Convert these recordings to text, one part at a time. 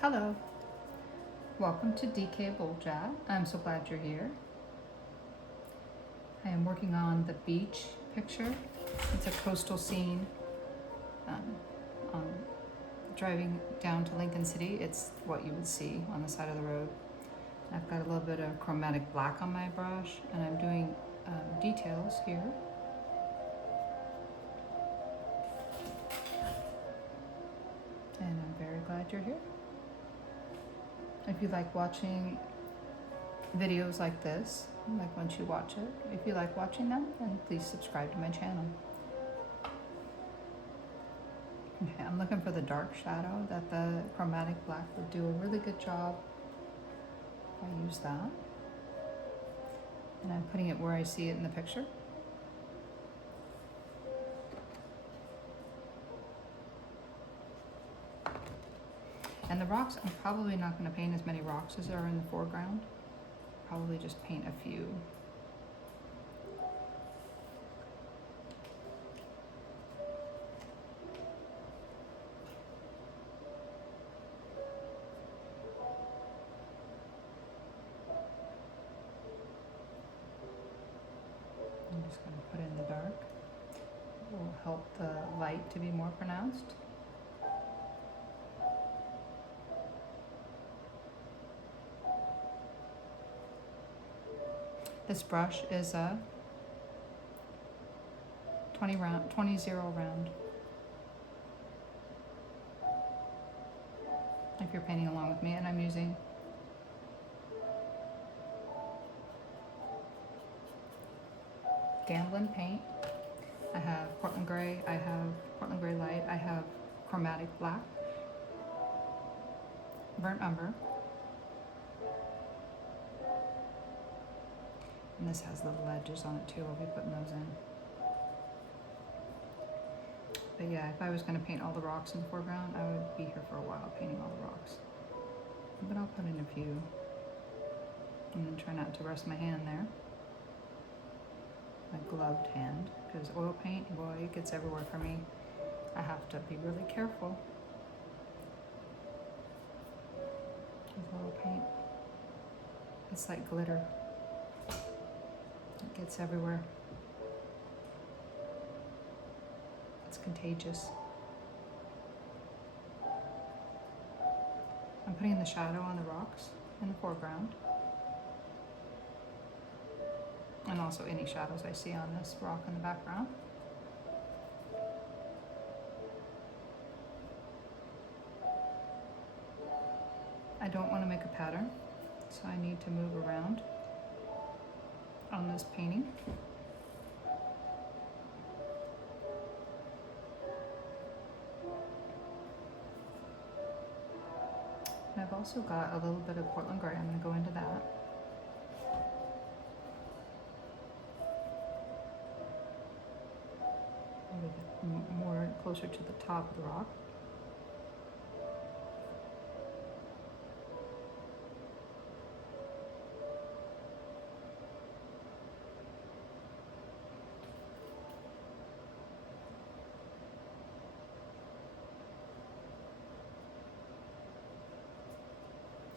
Hello, welcome to DK Bowl Chat. I'm so glad you're here. I am working on the beach picture. It's a coastal scene. On driving down to Lincoln City, it's what you would see on the side of the road. I've got a little bit of chromatic black on my brush, and I'm doing details here. And I'm very glad you're here. If you like watching videos like this, like once you watch it, if you like watching them, then please subscribe to my channel. Okay, I'm looking for the dark shadow that the chromatic black would do a really good job. I use that. And I'm putting it where I see it in the picture. And the rocks, I'm probably not going to paint as many rocks as are in the foreground. Probably just paint a few. I'm just going to put in the dark. It will help the light to be more pronounced. This brush is a 20 round. If you're painting along with me, and I'm using Gamblin paint. I have Portland gray, I have Portland gray light, I have chromatic black, burnt umber, and this has little edges on it too. I'll be putting those in. But yeah, if I was going to paint all the rocks in the foreground, I would be here for a while painting all the rocks. But I'll put in a few. And then try not to rest my hand there. My gloved hand, because oil paint, boy, it gets everywhere for me. I have to be really careful with oil paint. It's like glitter. It gets everywhere. It's contagious. I'm putting the shadow on the rocks in the foreground. And also any shadows I see on this rock in the background. I don't want to make a pattern, so I need to move around on this painting. And I've also got a little bit of Portland gray. I'm going to go into that. More closer to the top of the rock.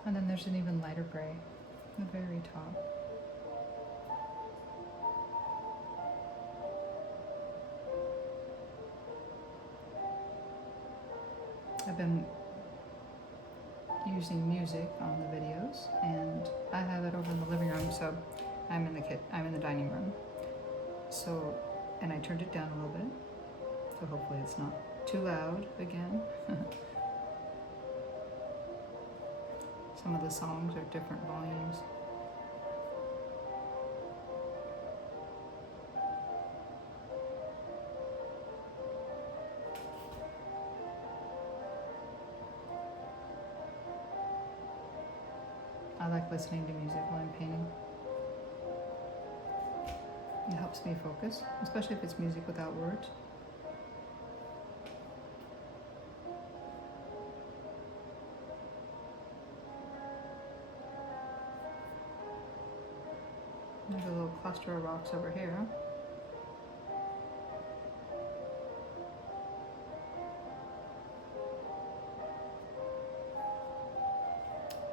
And then there's an even lighter gray at the very top. I've been using music on the videos, and I have it over in the living room, so I'm in the dining room. So, and I turned it down a little bit, so hopefully it's not too loud again. Some of the songs are different volumes. I like listening to music while I'm painting. It helps me focus, especially if it's music without words. There's a little cluster of rocks over here.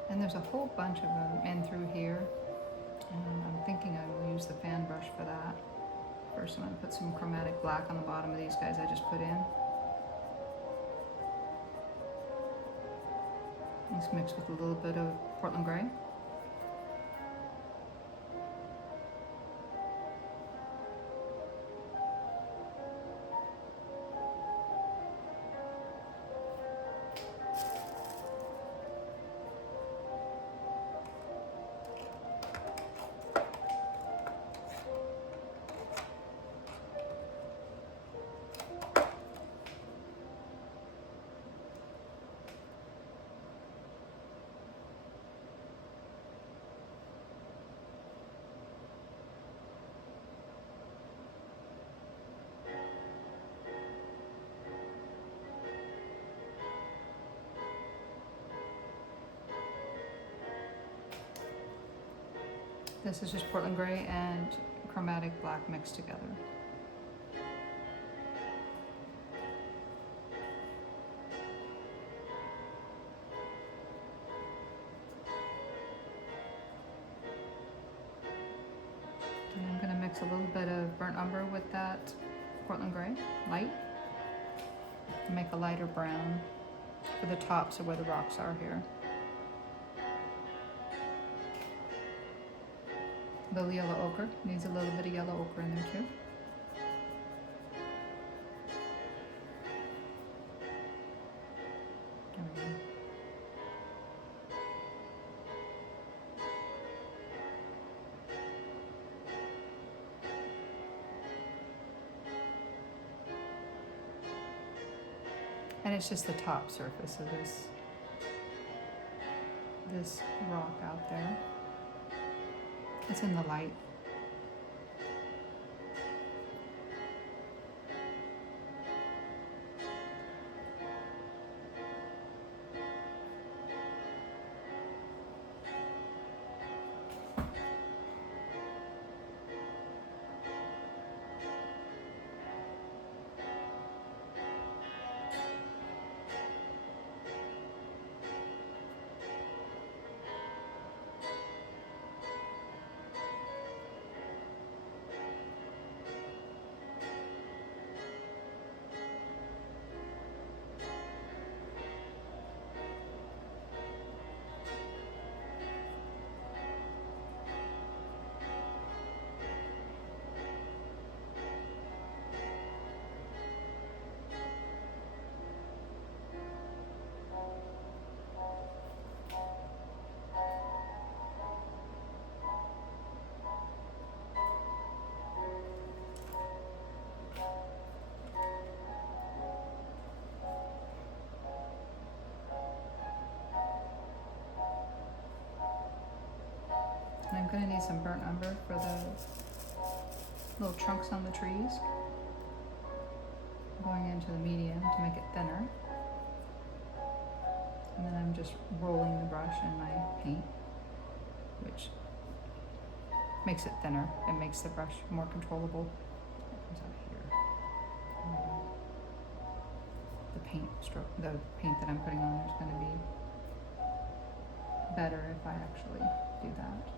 And there's a whole bunch of them in through here. And I'm thinking I will use the fan brush for that. First I'm going to put some chromatic black on the bottom of these guys I just put in. Let's mix with a little bit of Portland gray. This is just Portland gray and chromatic black mixed together. And I'm going to mix a little bit of burnt umber with that Portland gray, light, to make a lighter brown for the tops of where the rocks are here. A little yellow ochre, needs a little bit of yellow ochre in there too. There we go. And it's just the top surface of this rock out there. It's in the light. And I'm going to need some burnt umber for the little trunks on the trees. Going into the medium to make it thinner. And then I'm just rolling the brush in my paint, which makes it thinner. It makes the brush more controllable. It comes out here. The paint stroke, the paint that I'm putting on there is going to be better if I actually do that.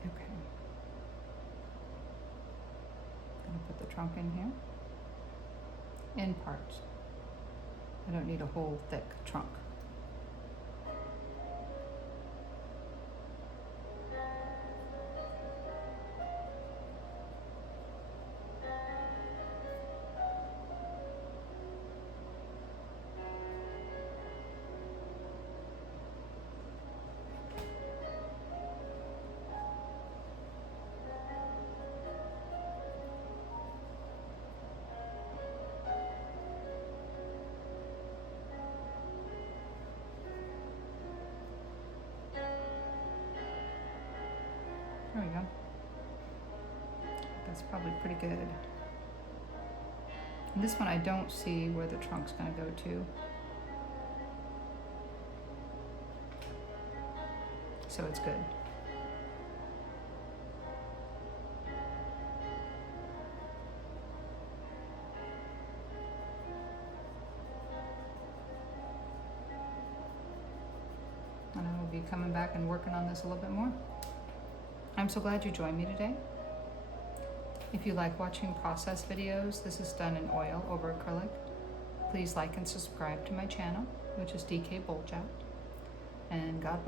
Okay. Gonna put the trunk in here. In parts. I don't need a whole thick trunk. There we go. That's probably pretty good. And this one I don't see where the trunk's gonna go to. So it's good. and I will be coming back and working on this a little bit more. I'm so glad you joined me today. If you like watching process videos, this is done in oil over acrylic. Please like and subscribe to my channel, which is DK Boljout. And God bless.